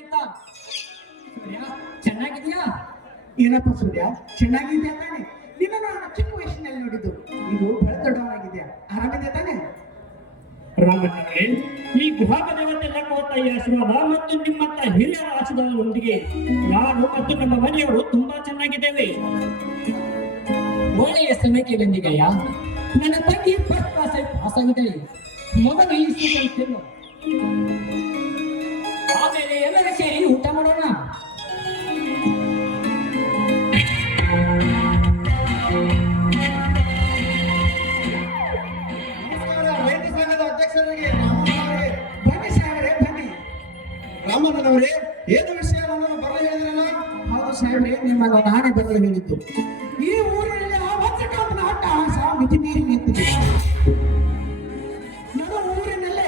ಅಂತ. ಸೂರ್ಯ ಚೆನ್ನಾಗಿದ್ಯಾ? ಏನಪ್ಪ ಸೂರ್ಯ, ಚೆನ್ನಾಗಿದ್ಯಾ ತಾನೆ? ನಿನ್ನ ನಾನು ಚಿಕ್ಕ ವಯಸ್ಸಿನಲ್ಲಿ ನೋಡಿದ್ದು, ಇದು ದೊಡ್ಡವನಾಗಿದ್ಯಾ? ಆರಾಮಿದ್ಯಾ ತಾನೆ? ರಾಮಣ್ಣವರೇ, ಈ ಗ್ರಾಮ ದೇವತೆ ಲಕ್ಕವತ್ತಾಯಿಯ ಆಶೀರ್ವಾದ ಮತ್ತು ನಿಮ್ಮಂತ ಹಿರಿಯರ ಆಶೀರ್ವಾದದೊಂದಿಗೆ ನಾನು ಮತ್ತು ನಮ್ಮ ಮನೆಯವರು ತುಂಬಾ ಚೆನ್ನಾಗಿದ್ದೇವೆ. ಒಳ್ಳೆಯ ಸಮಯಕ್ಕೆ ಬಂದಿದೆಯಾ? ನನ್ನ ತಂಗಿ ಫಸ್ಟ್ ಕ್ಲಾಸ್ ಪಾಸ್ ಆಗಿದ್ದಾಳೆ. ಮೊದಲು ಈ ಸ್ವೀಟ್ ತಿನ್ನು, ಆಮೇಲೆ ಎಲ್ಲರೂ ಸೇರಿ ಊಟ ಮಾಡೋಣ. ರೈತ ಸಂಘದ ಅಧ್ಯಕ್ಷರಿಗೆ ಬನ್ನಿ ಸಾಹೇಬ್ರೆ, ಬನ್ನಿ. ರಾಮಣ್ಣನವರೇ, ಏನು ವಿಷಯ ನನ್ನನ್ನು ಬರಲು ಹೇಳಿದ್ರಲ್ಲ? ಹೌದು ಸಾಹೇಬ್ರೆ, ನಿಮ್ಮನ್ನು ನಾನೇ ಬರಲು ಹೇಳಿದ್ದು. ಈ ಊರಿನಲ್ಲಿ ಆ ವಜ್ರಕಾಂತನ ಅಟ್ಟಹಾಸ ಮಿತಿ ಮೀರಿ ನಿಂತಿದೆ. ನಮ್ಮ ಊರಿನಲ್ಲೇ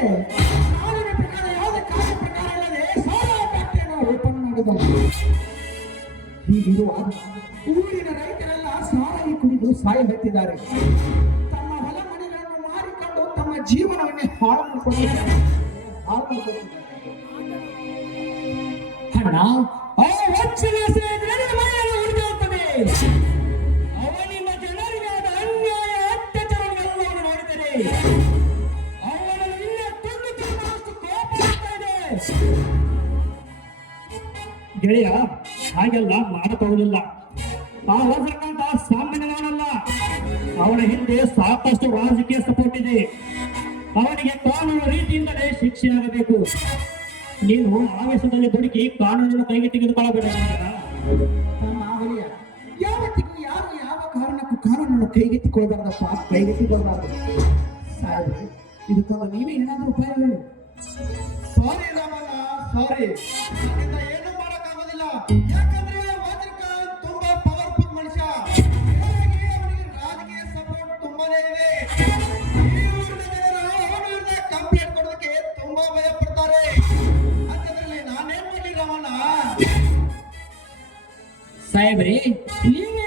ಕಾನೂನಿನ ಪ್ರಕಾರ ಯಾವುದೇ ಕಾನೂನು ಪ್ರಕಾರ ಇಲ್ಲದೆ ಸಾಲ ಫ್ಯಾಕ್ಟರಿಯನ್ನು ಓಪನ್ ಮಾಡಿದ್ದಾರೆ. ಹೀಗಿರುವಾಗ ಊರಿನ ರೈತರೆಲ್ಲ ಸಾರಾಯಿ ಕುಡಿದು ಸಾಯ ಹೊತ್ತಿದ್ದಾರೆ. ತಮ್ಮ ಹೊಲ ಮನೆಗಳನ್ನು ಮಾರಿಕೊಂಡು ತಮ್ಮ ಜೀವನವನ್ನೇ ಹಾಳು ಮಾಡಿಕೊಂಡಿದ್ದಾರೆ. ಅಣ್ಣ, ಆ ವಂಚನೆ ಸೇರಿದ್ರೆ ಮನೆಯಲ್ಲಿ ಉಳಿದಿರುತ್ತದೆ. ಅವನಿಂದ ಜನರಿಗಾದ ಅನ್ಯಾಯ ಅತ್ಯಾಚಾರಗಳೆಲ್ಲವನ್ನು ಮಾಡಿದರೆ ಅವನನ್ನು ಇನ್ನೂ ತುಂಡು ತುಂಬಷ್ಟು ಕೋಪ ಬರ್ತಾ ಇದೆ. ಗೆಳೆಯ, ಹಾಗೆಲ್ಲ ಮಾಡಬಹುದಿಲ್ಲ. ಆ ವಜ್ರಕಾಂತ ಸಾಮಾನ್ಯನವನಲ್ಲ. ಅವನ ಹಿಂದೆ ಸಾಕಷ್ಟು ರಾಜಕೀಯ ಸಪೋರ್ಟ್ ಇದೆ. ಅವನಿಗೆ ಕಾನೂನು ರೀತಿಯಿಂದಲೇ ಶಿಕ್ಷೆಯಾಗಬೇಕು. ನೀನು ಆವೇಶದಲ್ಲಿ ದುಡುಕಿ ಕಾನೂನನ್ನು ಕೈಗೆ ತೆಗೆದುಕೊಳ್ಳಬೇಡ. ನಮ್ಮ ಆವಲಿಯ ಯಾವತ್ತಿಗೂ ಯಾರು ಯಾವ ಕಾರಣಕ್ಕೂ ಕಾನೂನನ್ನು ಕೈಗೆತ್ತಿಕೊಳ್ಬಾರ್ದಪ್ಪ, ಕೈಗೆತ್ತಿಕೊಳ್ಬಾರ್ದು. ಸಾಹೇಬ್ರೆ, ಇದಕ್ಕಾಗ ನೀವೇ ಏನಾದರೂ ಉಪಾಯ ಹೇಳಿ. ಸಾರಿ ರಾಮಣ್ಣ, ಸಾರಿ. ನನ್ನಿಂದ ಏನೂ ಮಾಡಕ್ಕಾಗೋದಿಲ್ಲ. ಯಾಕಂದ್ರೆ ವಜ್ರಕಾಂತ್ ತುಂಬಾ ಪವರ್ಫುಲ್ ಮನುಷ್ಯ. ಹೀಗಾಗಿ ಅವನಿಗೆ ರಾಜಕೀಯ ಸಪೋರ್ಟ್ ತುಂಬಾನೇ ಇದೆ. ಈ ಊರಿನ ಜನರು ಅವನ ವಿರುದ್ಧ ಕಂಪ್ಲೇಂಟ್ ಕೊಡೋದಕ್ಕೆ ತುಂಬಾ ಭಯ ಪಡ್ತಾರೆ. ಅಂತದ್ರಲ್ಲಿ ನಾನೇನ್ ಮಾಡ್ಲಿ ರಾಮಣ್ಣ? ಸಾಹೇಬ್ರೆ, ನೀವೇ